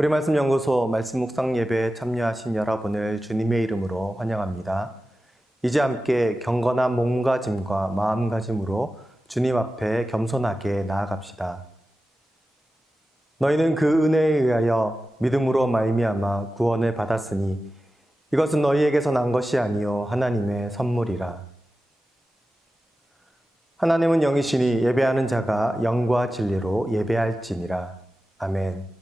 우리 말씀 연구소 말씀 묵상 예배에 참여하신 여러분을 주님의 이름으로 환영합니다. 이제 함께 경건한 몸가짐과 마음가짐으로 주님 앞에 겸손하게 나아갑시다. 너희는 그 은혜에 의하여 믿음으로 말미암아 구원을 받았으니 이것은 너희에게서 난 것이 아니요 하나님의 선물이라. 하나님은 영이시니 예배하는 자가 영과 진리로 예배할지니라. 아멘.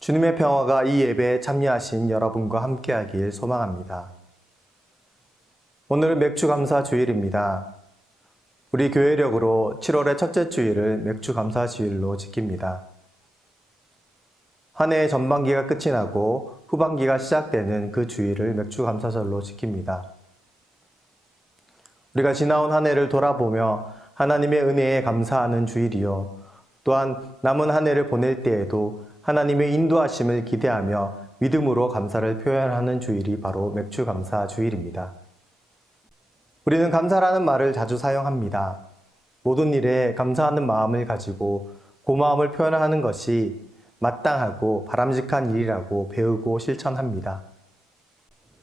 주님의 평화가 이 예배에 참여하신 여러분과 함께하길 소망합니다. 오늘은 맥주감사 주일입니다. 우리 교회력으로 7월의 첫째 주일을 맥주감사 주일로 지킵니다. 한 해의 전반기가 끝이 나고 후반기가 시작되는 그 주일을 맥주감사절로 지킵니다. 우리가 지나온 한 해를 돌아보며 하나님의 은혜에 감사하는 주일이요, 또한 남은 한 해를 보낼 때에도 하나님의 인도하심을 기대하며 믿음으로 감사를 표현하는 주일이 바로 맥주감사 주일입니다. 우리는 감사라는 말을 자주 사용합니다. 모든 일에 감사하는 마음을 가지고 고마움을 표현하는 것이 마땅하고 바람직한 일이라고 배우고 실천합니다.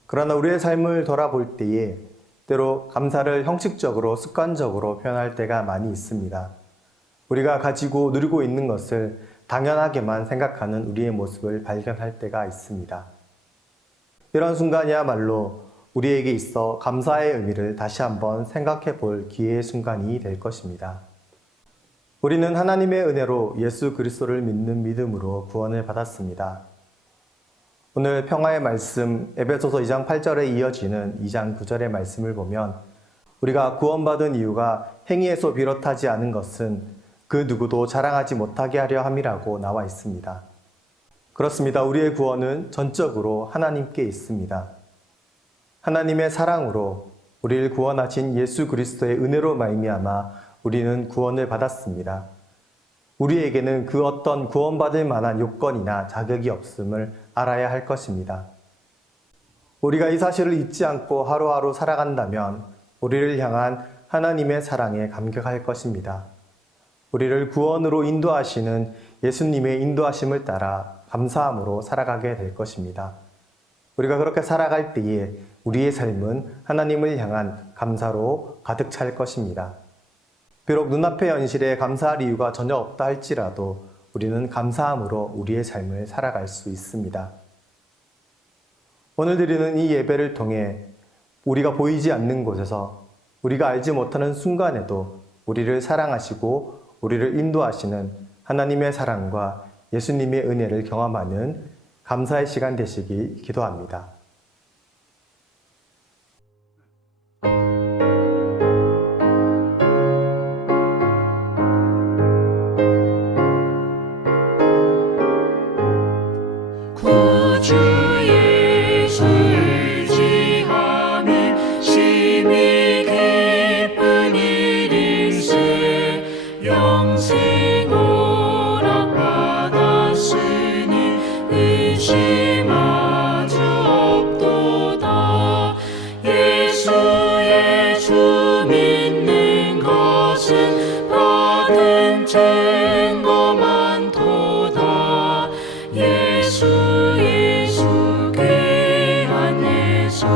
그러나 우리의 삶을 돌아볼 때에 때로 감사를 형식적으로 습관적으로 표현할 때가 많이 있습니다. 우리가 가지고 누리고 있는 것을 당연하게만 생각하는 우리의 모습을 발견할 때가 있습니다. 이런 순간이야말로 우리에게 있어 감사의 의미를 다시 한번 생각해 볼 기회의 순간이 될 것입니다. 우리는 하나님의 은혜로 예수 그리스도를 믿는 믿음으로 구원을 받았습니다. 오늘 평화의 말씀 에베소서 2장 8절에 이어지는 2장 9절의 말씀을 보면 우리가 구원받은 이유가 행위에서 비롯하지 않은 것은 그 누구도 자랑하지 못하게 하려 함이라고 나와 있습니다. 그렇습니다. 우리의 구원은 전적으로 하나님께 있습니다. 하나님의 사랑으로 우리를 구원하신 예수 그리스도의 은혜로 말미암아 우리는 구원을 받았습니다. 우리에게는 그 어떤 구원받을 만한 요건이나 자격이 없음을 알아야 할 것입니다. 우리가 이 사실을 잊지 않고 하루하루 살아간다면 우리를 향한 하나님의 사랑에 감격할 것입니다. 우리를 구원으로 인도하시는 예수님의 인도하심을 따라 감사함으로 살아가게 될 것입니다. 우리가 그렇게 살아갈 때에 우리의 삶은 하나님을 향한 감사로 가득 찰 것입니다. 비록 눈앞의 현실에 감사할 이유가 전혀 없다 할지라도 우리는 감사함으로 우리의 삶을 살아갈 수 있습니다. 오늘 드리는 이 예배를 통해 우리가 보이지 않는 곳에서 우리가 알지 못하는 순간에도 우리를 사랑하시고 우리를 인도하시는 하나님의 사랑과 예수님의 은혜를 경험하는 감사의 시간 되시길 기도합니다. 구주 예수 의지하며 심히 기쁜 일일세 영생 허락받았으니 의심하주 없도다. 예수 믿는 것은 받은 증거 많도다. 예수 귀한 예수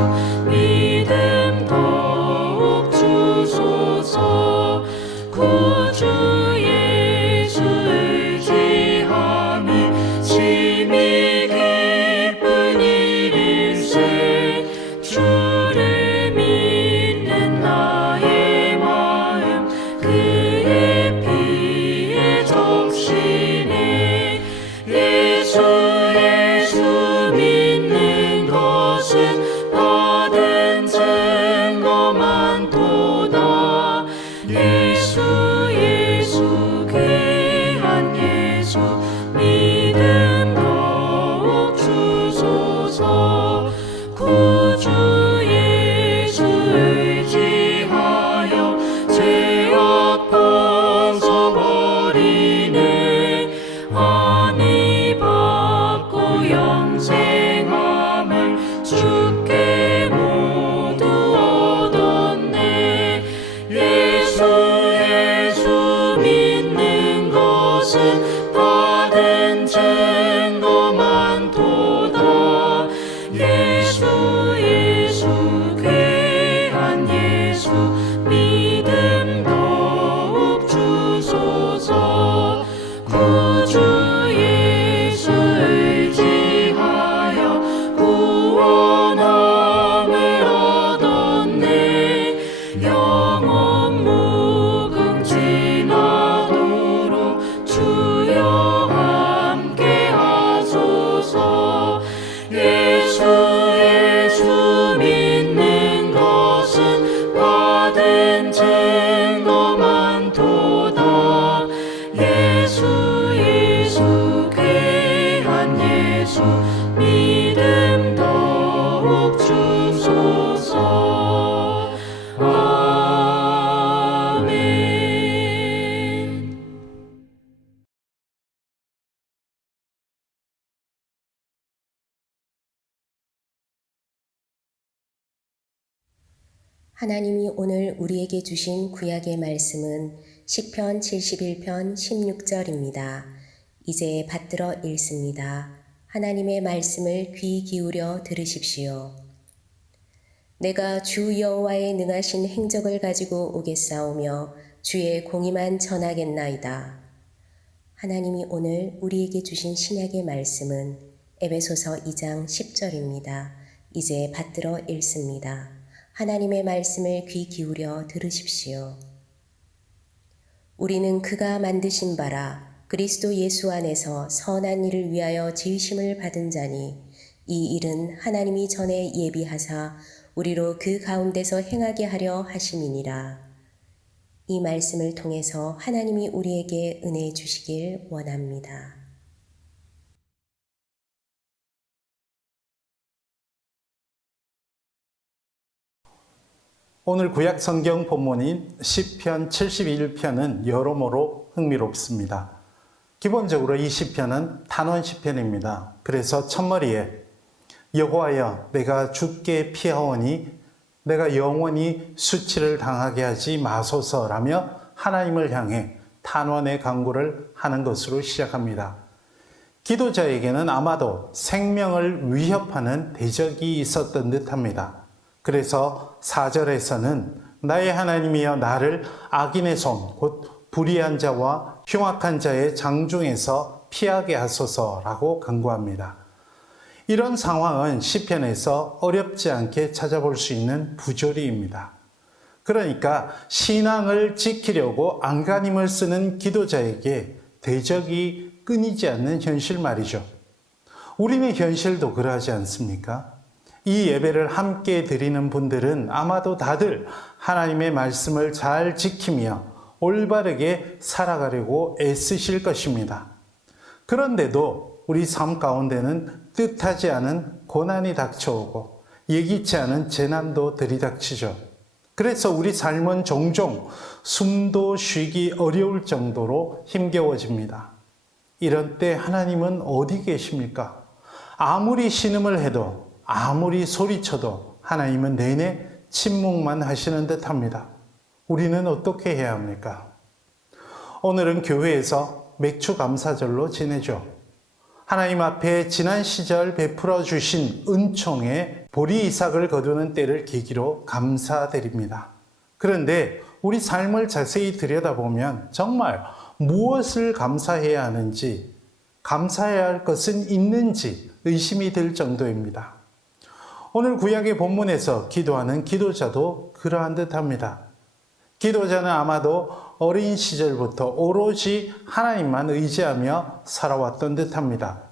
믿음 더욱 주소서. 구주 예수 의지함이 심히 기쁜 일일세 주를 믿는 나의 마음 그의 피에 적시네. 예수 주소서. 믿음 더욱 주소서. 아멘. 하나님이 오늘 우리에게 주신 구약의 말씀은 시편 71편 16절입니다. 이제 받들어 읽습니다. 하나님의 말씀을 귀 기울여 들으십시오. 내가 주 여호와의 능하신 행적을 가지고 오겠사오며 주의 공의만 전하겠나이다. 하나님이 오늘 우리에게 주신 신약의 말씀은 에베소서 2장 10절입니다. 이제 받들어 읽습니다. 하나님의 말씀을 귀 기울여 들으십시오. 우리는 그가 만드신 바라 그리스도 예수 안에서 선한 일을 위하여 지으심을 받은 자니 이 일은 하나님이 전에 예비하사 우리로 그 가운데서 행하게 하려 하심이니라. 이 말씀을 통해서 하나님이 우리에게 은혜 주시길 원합니다. 오늘 구약 성경 본문인 시편 71편은 여러모로 흥미롭습니다. 기본적으로 이 시편은 탄원 시편입니다. 그래서 첫머리에 여호와여 내가 주께 피하오니 내가 영원히 수치를 당하게 하지 마소서라며 하나님을 향해 탄원의 간구를 하는 것으로 시작합니다. 기도자에게는 아마도 생명을 위협하는 대적이 있었던 듯합니다. 그래서 4절에서는 나의 하나님이여 나를 악인의 손, 곧 불의한 자와 흉악한 자의 장중에서 피하게 하소서라고 간구합니다. 이런 상황은 시편에서 어렵지 않게 찾아볼 수 있는 부조리입니다. 그러니까 신앙을 지키려고 안간힘을 쓰는 기도자에게 대적이 끊이지 않는 현실 말이죠. 우리는 현실도 그러하지 않습니까? 이 예배를 함께 드리는 분들은 아마도 다들 하나님의 말씀을 잘 지키며 올바르게 살아가려고 애쓰실 것입니다. 그런데도 우리 삶 가운데는 뜻하지 않은 고난이 닥쳐오고 예기치 않은 재난도 들이닥치죠. 그래서 우리 삶은 종종 숨도 쉬기 어려울 정도로 힘겨워집니다. 이런 때 하나님은 어디 계십니까? 아무리 신음을 해도 아무리 소리쳐도 하나님은 내내 침묵만 하시는 듯합니다. 우리는 어떻게 해야 합니까? 오늘은 교회에서 맥주 감사절로 지내죠. 하나님 앞에 지난 시절 베풀어 주신 은총에 보리이삭을 거두는 때를 계기로 감사드립니다. 그런데 우리 삶을 자세히 들여다보면 정말 무엇을 감사해야 하는지, 감사해야 할 것은 있는지 의심이 들 정도입니다. 오늘 구약의 본문에서 기도하는 기도자도 그러한 듯합니다. 기도자는 아마도 어린 시절부터 오로지 하나님만 의지하며 살아왔던 듯합니다.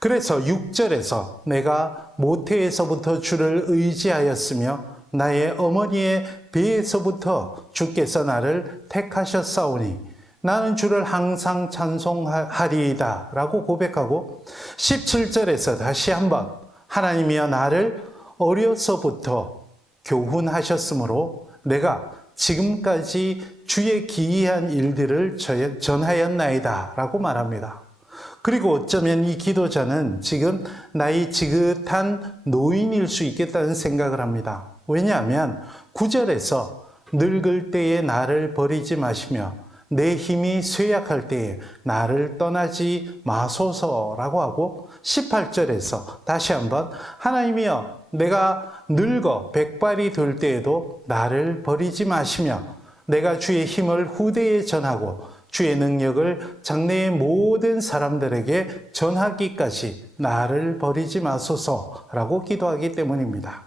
그래서 6절에서 내가 모태에서부터 주를 의지하였으며 나의 어머니의 배에서부터 주께서 나를 택하셨사오니 나는 주를 항상 찬송하리이다 라고 고백하고 17절에서 다시 한번 하나님이여 나를 어려서부터 교훈하셨으므로 내가 지금까지 주의 기이한 일들을 전하였나이다 라고 말합니다. 그리고 어쩌면 이 기도자는 지금 나이 지긋한 노인일 수 있겠다는 생각을 합니다. 왜냐하면 9절에서 늙을 때에 나를 버리지 마시며 내 힘이 쇠약할 때에 나를 떠나지 마소서라고 하고 18절에서 다시 한번 하나님이여 내가 늙어 백발이 될 때에도 나를 버리지 마시며 내가 주의 힘을 후대에 전하고 주의 능력을 장래의 모든 사람들에게 전하기까지 나를 버리지 마소서라고 기도하기 때문입니다.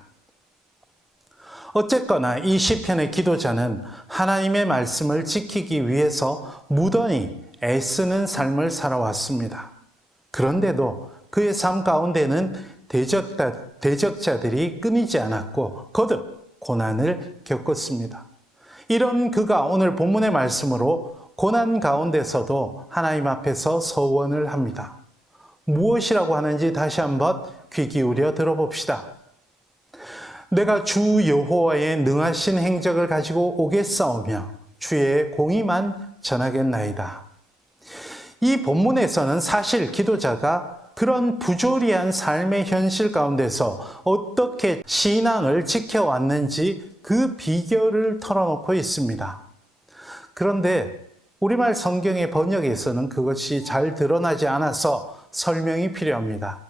어쨌거나 이 시편의 기도자는 하나님의 말씀을 지키기 위해서 무던히 애쓰는 삶을 살아왔습니다. 그런데도 그의 삶 가운데는 대적자들이 끊이지 않았고 거듭 고난을 겪었습니다. 이런 그가 오늘 본문의 말씀으로 고난 가운데서도 하나님 앞에서 서원을 합니다. 무엇이라고 하는지 다시 한번 귀 기울여 들어봅시다. 내가 주 여호와의 능하신 행적을 가지고 오겠사오며 주의 공의만 전하겠나이다. 이 본문에서는 사실 기도자가 그런 부조리한 삶의 현실 가운데서 어떻게 신앙을 지켜왔는지 그 비결을 털어놓고 있습니다. 그런데 우리말 성경의 번역에서는 그것이 잘 드러나지 않아서 설명이 필요합니다.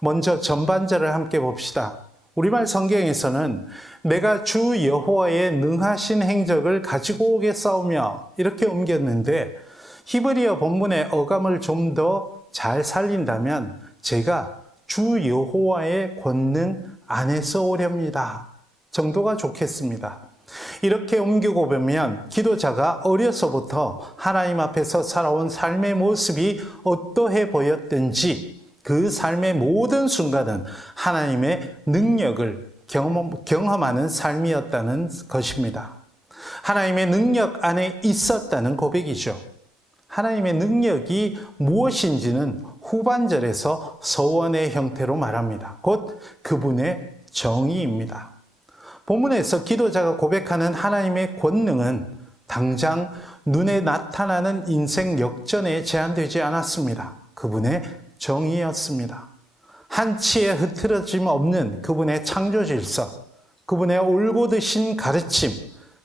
먼저 전반절을 함께 봅시다. 우리말 성경에서는 내가 주 여호와의 능하신 행적을 가지고 오겠사오며 이렇게 옮겼는데 히브리어 본문의 어감을 좀 더 잘 살린다면 제가 주 여호와의 권능 안에서 오렵니다 정도가 좋겠습니다. 이렇게 옮기고 보면 기도자가 어려서부터 하나님 앞에서 살아온 삶의 모습이 어떠해 보였든지 그 삶의 모든 순간은 하나님의 능력을 경험하는 삶이었다는 것입니다. 하나님의 능력 안에 있었다는 고백이죠. 하나님의 능력이 무엇인지는 후반절에서 서원의 형태로 말합니다. 곧 그분의 정의입니다. 본문에서 기도자가 고백하는 하나님의 권능은 당장 눈에 나타나는 인생 역전에 제한되지 않았습니다. 그분의 정의였습니다. 한치의 흐트러짐 없는 그분의 창조 질서, 그분의 올곧으신 가르침,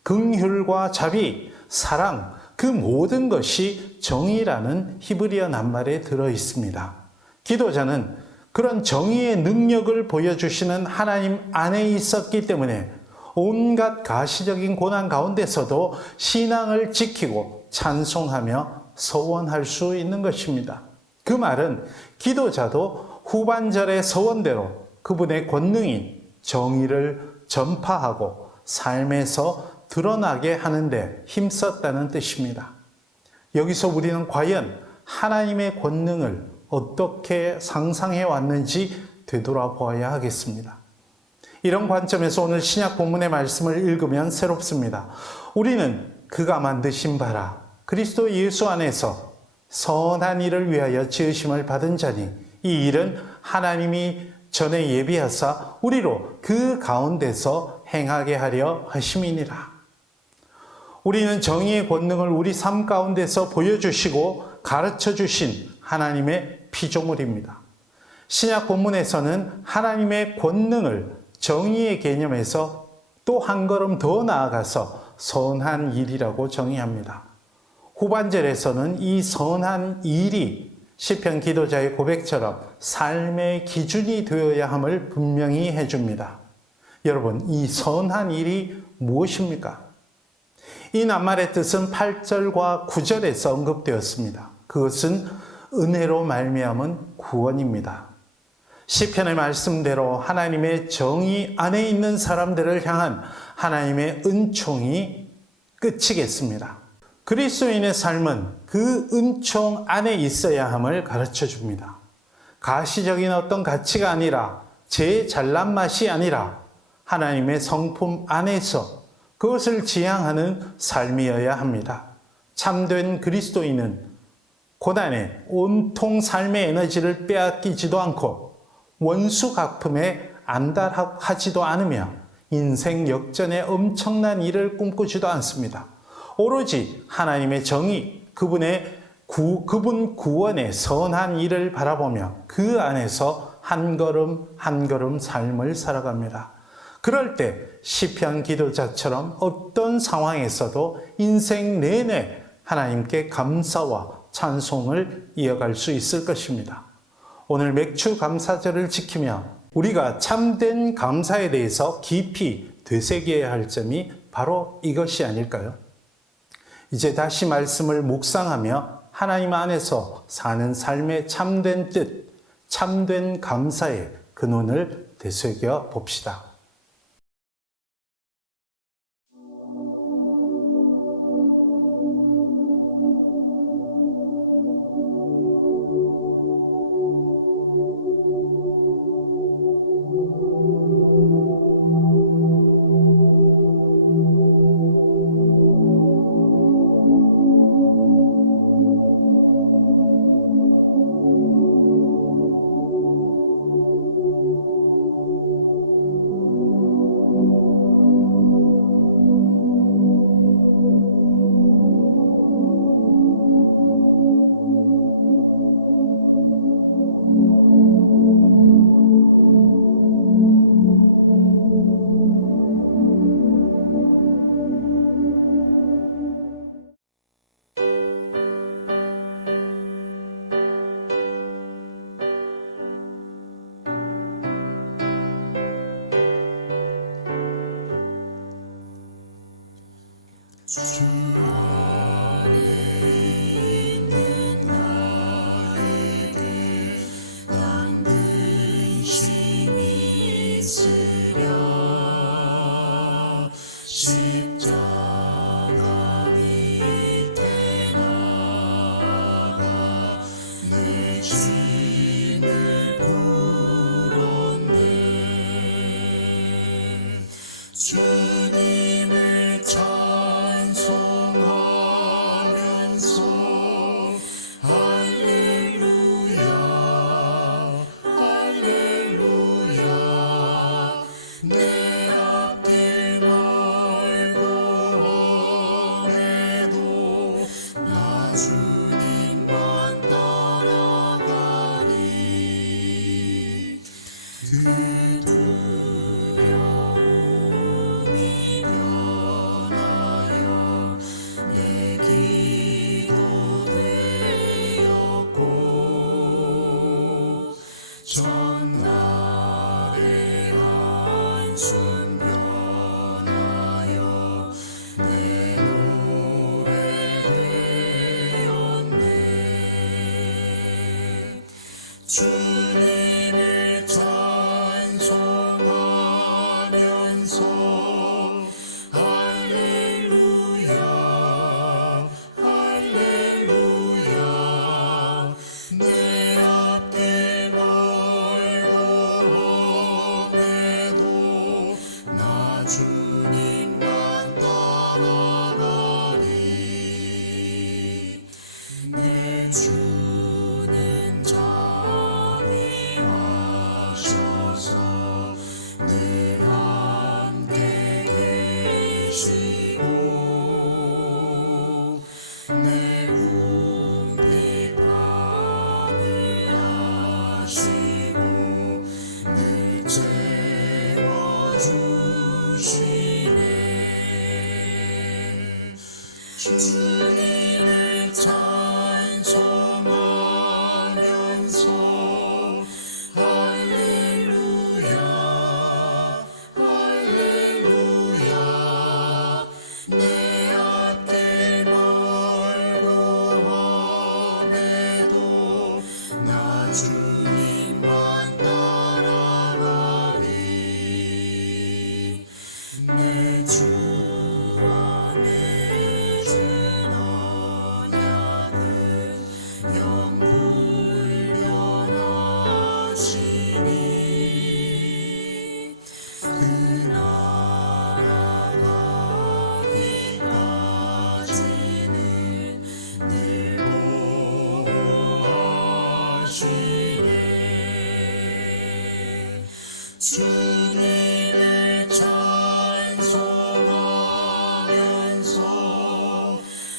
긍휼과 자비, 사랑, 그 모든 것이 정의라는 히브리어 낱말에 들어 있습니다. 기도자는 그런 정의의 능력을 보여주시는 하나님 안에 있었기 때문에 온갖 가시적인 고난 가운데서도 신앙을 지키고 찬송하며 서원할 수 있는 것입니다. 그 말은 기도자도 후반절의 서원대로 그분의 권능인 정의를 전파하고 삶에서 드러나게 하는데 힘썼다는 뜻입니다. 여기서 우리는 과연 하나님의 권능을 어떻게 상상해 왔는지 되돌아보아야 하겠습니다. 이런 관점에서 오늘 신약 본문의 말씀을 읽으면 새롭습니다. 우리는 그가 만드신 바라 그리스도 예수 안에서 선한 일을 위하여 지으심을 받은 자니 이 일은 하나님이 전에 예비하사 우리로 그 가운데서 행하게 하려 하심이니라. 우리는 정의의 권능을 우리 삶 가운데서 보여주시고 가르쳐 주신 하나님의 피조물입니다. 신약 본문에서는 하나님의 권능을 정의의 개념에서 또 한 걸음 더 나아가서 선한 일이라고 정의합니다. 후반절에서는 이 선한 일이 시편 기도자의 고백처럼 삶의 기준이 되어야 함을 분명히 해줍니다. 여러분, 이 선한 일이 무엇입니까? 이 낱말의 뜻은 8절과 9절에서 언급되었습니다. 그것은 은혜로 말미암은 구원입니다. 시편의 말씀대로 하나님의 정의 안에 있는 사람들을 향한 하나님의 은총이 끝이겠습니다. 그리스도인의 삶은 그 은총 안에 있어야 함을 가르쳐 줍니다. 가시적인 어떤 가치가 아니라 제 잘난 맛이 아니라 하나님의 성품 안에서 그것을 지향하는 삶이어야 합니다. 참된 그리스도인은 고난에 온통 삶의 에너지를 빼앗기지도 않고 원수 갚음에 안달하지도 않으며 인생 역전의 엄청난 일을 꿈꾸지도 않습니다. 오로지 하나님의 정의, 그분 구원의 선한 일을 바라보며 그 안에서 한 걸음 한 걸음 삶을 살아갑니다. 그럴 때 시편 기도자처럼 어떤 상황에서도 인생 내내 하나님께 감사와 찬송을 이어갈 수 있을 것입니다. 오늘 맥주 감사절을 지키며 우리가 참된 감사에 대해서 깊이 되새겨야 할 점이 바로 이것이 아닐까요? 이제 다시 말씀을 묵상하며 하나님 안에서 사는 삶의 참된 뜻, 참된 감사의 근원을 되새겨 봅시다. 주님을 찬송하면서 할렐루야 할렐루야 내 앞길 멀고 험해도 나 주님만 따라가리 그 두려움이 변하여 내 기도 되었고 전날의 한숨 변하여 내 노래 되었네 주님을 찬송하면서 할렐루야 할렐루야 내 앞길 멀고 험해도 나 주님만 따라가리 내 주는 자비하셔서 늘 함께 계시고 내 궁핍함을 아시고 늘 채워주시네 주님을 찬송하면서 할렐루야 할렐루야 내 앞길 멀고 험해도 나 주님만 따라가리 내 주 안에 준 언약은 영불 변하시니 그 나라 가기까지는 늘 보호하시네 주님을 찬송하면서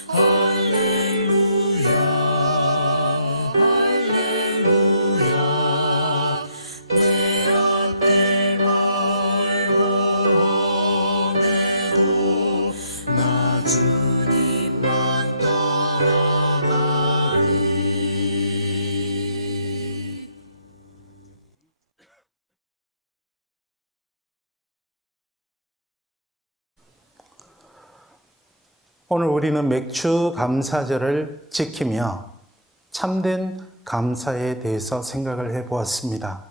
할렐루야 할렐루야 내 앞길 멀고 험해도 나 주님만 따라가리 오늘 우리는 맥주 감사절을 지키며 참된 감사에 대해서 생각을 해보았습니다.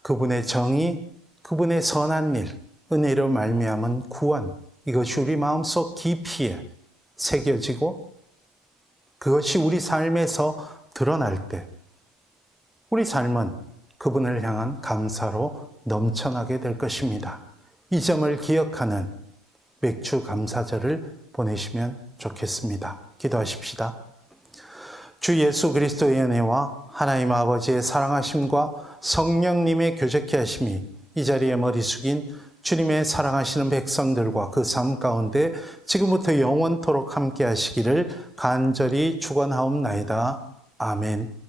그분의 정의, 그분의 선한 일, 은혜로 말미암은 구원, 이것이 우리 마음속 깊이에 새겨지고 그것이 우리 삶에서 드러날 때 우리 삶은 그분을 향한 감사로 넘쳐나게 될 것입니다. 이 점을 기억하는 맥주 감사절을 보내시면 좋겠습니다. 기도하십시다. 주 예수 그리스도의 은혜와 하나님 아버지의 사랑하심과 성령님의 교제케 하심이 이 자리에 머리 숙인 주님의 사랑하시는 백성들과 그 삶 가운데 지금부터 영원토록 함께 하시기를 간절히 축원하옵나이다. 아멘.